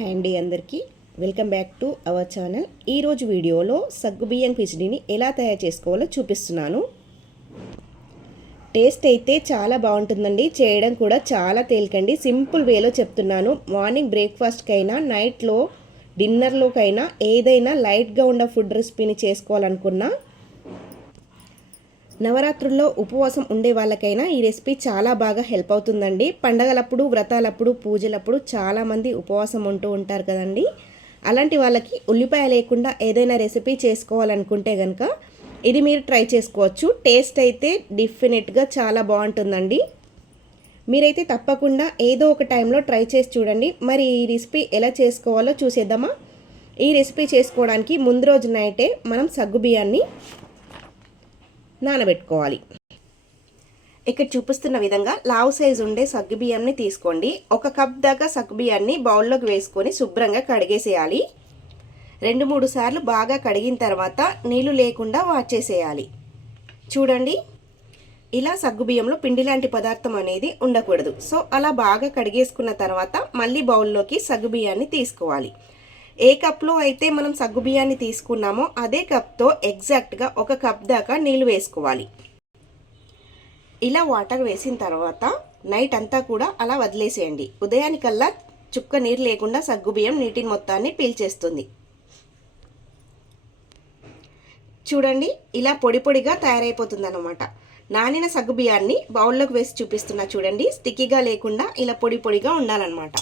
Hi అండి అందరికీ welcome back to our channel. ఈరోజు వీడియోలో సగ్గుబియ్యం కిచిడిని ఎలా తయారు చేసుకోవాలో చూపిస్తున్నాను. టేస్ట్ అయితే చాలా బాగుంటుందండి, చేయడం కూడా చాలా తేలికండి. సింపుల్ వేలో చెప్తున్నాను. మార్నింగ్ బ్రేక్ఫాస్ట్కైనా, నైట్లో డిన్నర్లోకైనా ఏదైనా లైట్గా ఉన్న ఫుడ్ రెసిపీని చేసుకోవాలనుకున్నా, నవరాత్రుల్లో ఉపవాసం ఉండే వాళ్ళకైనా ఈ రెసిపీ చాలా బాగా హెల్ప్ అవుతుందండి. పండగలప్పుడు, వ్రతాలప్పుడు, పూజలప్పుడు చాలామంది ఉపవాసం ఉంటూ ఉంటారు కదండి. అలాంటి వాళ్ళకి ఉల్లిపాయ లేకుండా ఏదైనా రెసిపీ చేసుకోవాలనుకుంటే కనుక ఇది మీరు ట్రై చేసుకోవచ్చు. టేస్ట్ అయితే డెఫినెట్గా చాలా బాగుంటుందండి. మీరైతే తప్పకుండా ఏదో ఒక టైంలో ట్రై చేసి చూడండి. మరి ఈ రెసిపీ ఎలా చేసుకోవాలో చూసేద్దామా? ఈ రెసిపీ చేసుకోవడానికి ముందు రోజు నైటే మనం సగ్గుబియ్యాన్ని నానబెట్టుకోవాలి. ఇక్కడ చూపిస్తున్న విధంగా లావు సైజు ఉండే సగ్గుబియ్యాన్ని తీసుకోండి. 1 కప్ దాకా సగ్గుబియ్యాన్ని బౌల్లోకి వేసుకొని శుభ్రంగా కడిగేసేయాలి. 2-3 సార్లు బాగా కడిగిన తర్వాత నీళ్లు లేకుండా వాచేసేయాలి. చూడండి, ఇలా సగ్గుబియ్యంలో పిండి లాంటి పదార్థం అనేది ఉండకూడదు. సో అలా బాగా కడిగేసుకున్న తర్వాత మళ్ళీ బౌల్లోకి సగ్గుబియ్యాన్ని తీసుకోవాలి. ఏ కప్లో అయితే మనం సగ్గుబియ్యాన్ని తీసుకున్నామో అదే కప్తో ఎగ్జాక్ట్గా 1 కప్ దాకా నీళ్ళు వేసుకోవాలి. ఇలా వాటర్ వేసిన తర్వాత నైట్ అంతా కూడా అలా వదిలేసేయండి. ఉదయానికల్లా చుక్క నీరు లేకుండా సగ్గుబియ్యం నీటిని మొత్తాన్ని పీల్చేస్తుంది. చూడండి, ఇలా పొడి పొడిగా తయారైపోతుంది అన్నమాట. నానిన సగ్గుబియ్యాన్ని బౌల్లోకి వేసి చూపిస్తున్నా చూడండి. స్టిక్కీగా లేకుండా ఇలా పొడి పొడిగా ఉండాలన్నమాట.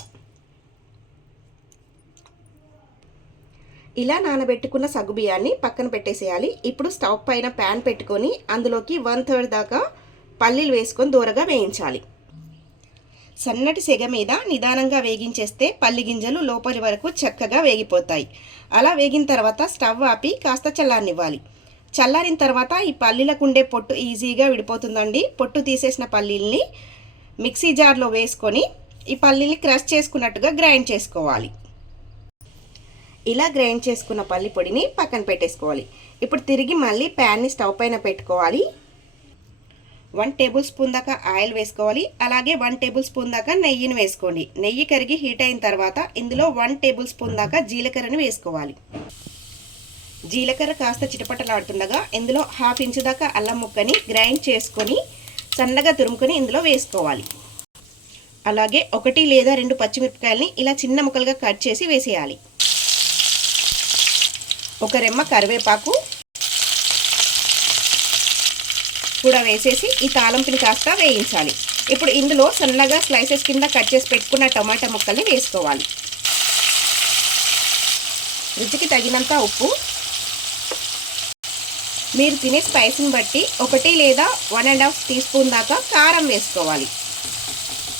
ఇలా నానబెట్టుకున్న సగ్గుబియ్యాన్ని పక్కన పెట్టేసేయాలి. ఇప్పుడు స్టవ్ పైన ప్యాన్ పెట్టుకొని అందులోకి 1/3 దాకా పల్లీలు వేసుకొని దూరగా వేయించాలి. సన్నటి సెగ మీద నిదానంగా వేగించేస్తే పల్లి గింజలు లోపలి వరకు చక్కగా వేగిపోతాయి. అలా వేగిన తర్వాత స్టవ్ ఆపి కాస్త చల్లారనివ్వాలి. చల్లారిన తర్వాత ఈ పల్లీలకు ఉండే పొట్టు ఈజీగా విడిపోతుందండి. పొట్టు తీసేసిన పల్లీల్ని మిక్సీ జార్లో వేసుకొని ఈ పల్లీని క్రష్ చేసుకున్నట్టుగా గ్రైండ్ చేసుకోవాలి. ఇలా గ్రైండ్ చేసుకున్న పల్లి పొడిని పక్కన పెట్టేసుకోవాలి. ఇప్పుడు తిరిగి మళ్ళీ ప్యాన్ని స్టవ్ పైన పెట్టుకోవాలి. 1 టేబుల్ స్పూన్ దాకా ఆయిల్ వేసుకోవాలి. అలాగే 1 టేబుల్ స్పూన్ దాకా నెయ్యిని వేసుకోండి. నెయ్యి కరిగి హీట్ అయిన తర్వాత ఇందులో 1 టేబుల్ స్పూన్ దాకా జీలకర్రని వేసుకోవాలి. జీలకర్ర కాస్త చిటపటలాడుతుండగా ఇందులో 1/2 ఇంచు దాకా అల్లం ముక్కని గ్రైండ్ చేసుకొని సన్నగా తురుముకొని ఇందులో వేసుకోవాలి. అలాగే 1 లేదా 2 పచ్చిమిరపకాయలని ఇలా చిన్న ముక్కలుగా కట్ చేసి వేసేయాలి. 1 రెమ్మ కరివేపాకు కూడా వేసేసి ఈ తాలింపుని కాస్త వేయించాలి. ఇప్పుడు ఇందులో సన్నగా స్లైసెస్ కింద కట్ చేసి పెట్టుకున్న టమాటా ముక్కల్ని వేసుకోవాలి. రుచికి తగినంత ఉప్పు, మీరు తినే స్పైస్ని బట్టి 1 లేదా 1.5 టీ స్పూన్ దాకా కారం వేసుకోవాలి.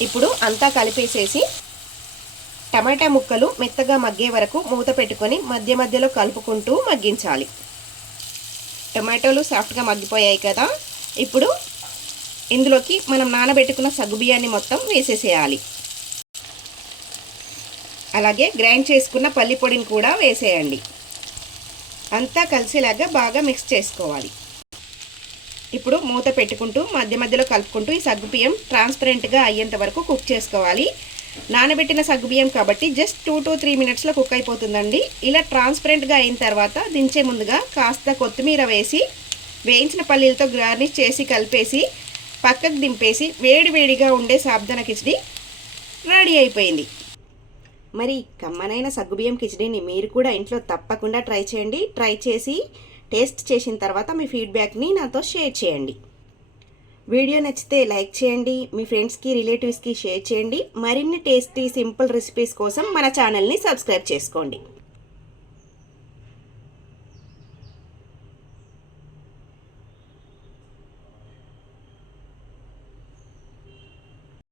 ఇప్పుడు అంతా కలిపేసేసి టమాటా ముక్కలు మెత్తగా మగ్గే వరకు మూత పెట్టుకొని మధ్య మధ్యలో కలుపుకుంటూ మగ్గించాలి. టమాటోలు సాఫ్ట్గా మగ్గిపోయాయి కదా. ఇప్పుడు ఇందులోకి మనం నానబెట్టుకున్న సగ్గుబియ్యాన్ని మొత్తం వేసేసేయాలి. అలాగే గ్రైండ్ చేసుకున్న పల్లి పొడిని కూడా వేసేయండి. అంతా కలిసేలాగా బాగా మిక్స్ చేసుకోవాలి. ఇప్పుడు మూత పెట్టుకుంటూ మధ్య మధ్యలో కలుపుకుంటూ ఈ సగ్గుబియ్యం ట్రాన్స్పరెంట్గా అయ్యేంత వరకు కుక్ చేసుకోవాలి. నానబెట్టిన సగ్గుబియ్యం కాబట్టి జస్ట్ 2 to 3 మినిట్స్లో కుక్ అయిపోతుందండి. ఇలా ట్రాన్స్పరెంట్గా అయిన తర్వాత దించే ముందుగా కాస్త కొత్తిమీర వేసి వేయించిన పల్లీలతో గార్నిష్ చేసి కలిపేసి పక్కకు దింపేసి వేడివేడిగా ఉండే సాబుదానా కిచిడి రెడీ అయిపోయింది. మరి కమ్మనైన సగ్గుబియ్యం కిచిడిని మీరు కూడా ఇంట్లో తప్పకుండా ట్రై చేయండి. ట్రై చేసి టేస్ట్ చేసిన తర్వాత మీ ఫీడ్బ్యాక్ని నాతో షేర్ చేయండి. వీడియో నచ్చితే లైక్ చేయండి. మీ ఫ్రెండ్స్కి, రిలేటివ్స్కి షేర్ చేయండి. మరిన్ని టేస్టీ సింపుల్ రెసిపీస్ కోసం మన ఛానల్ని సబ్స్క్రైబ్ చేసుకోండి.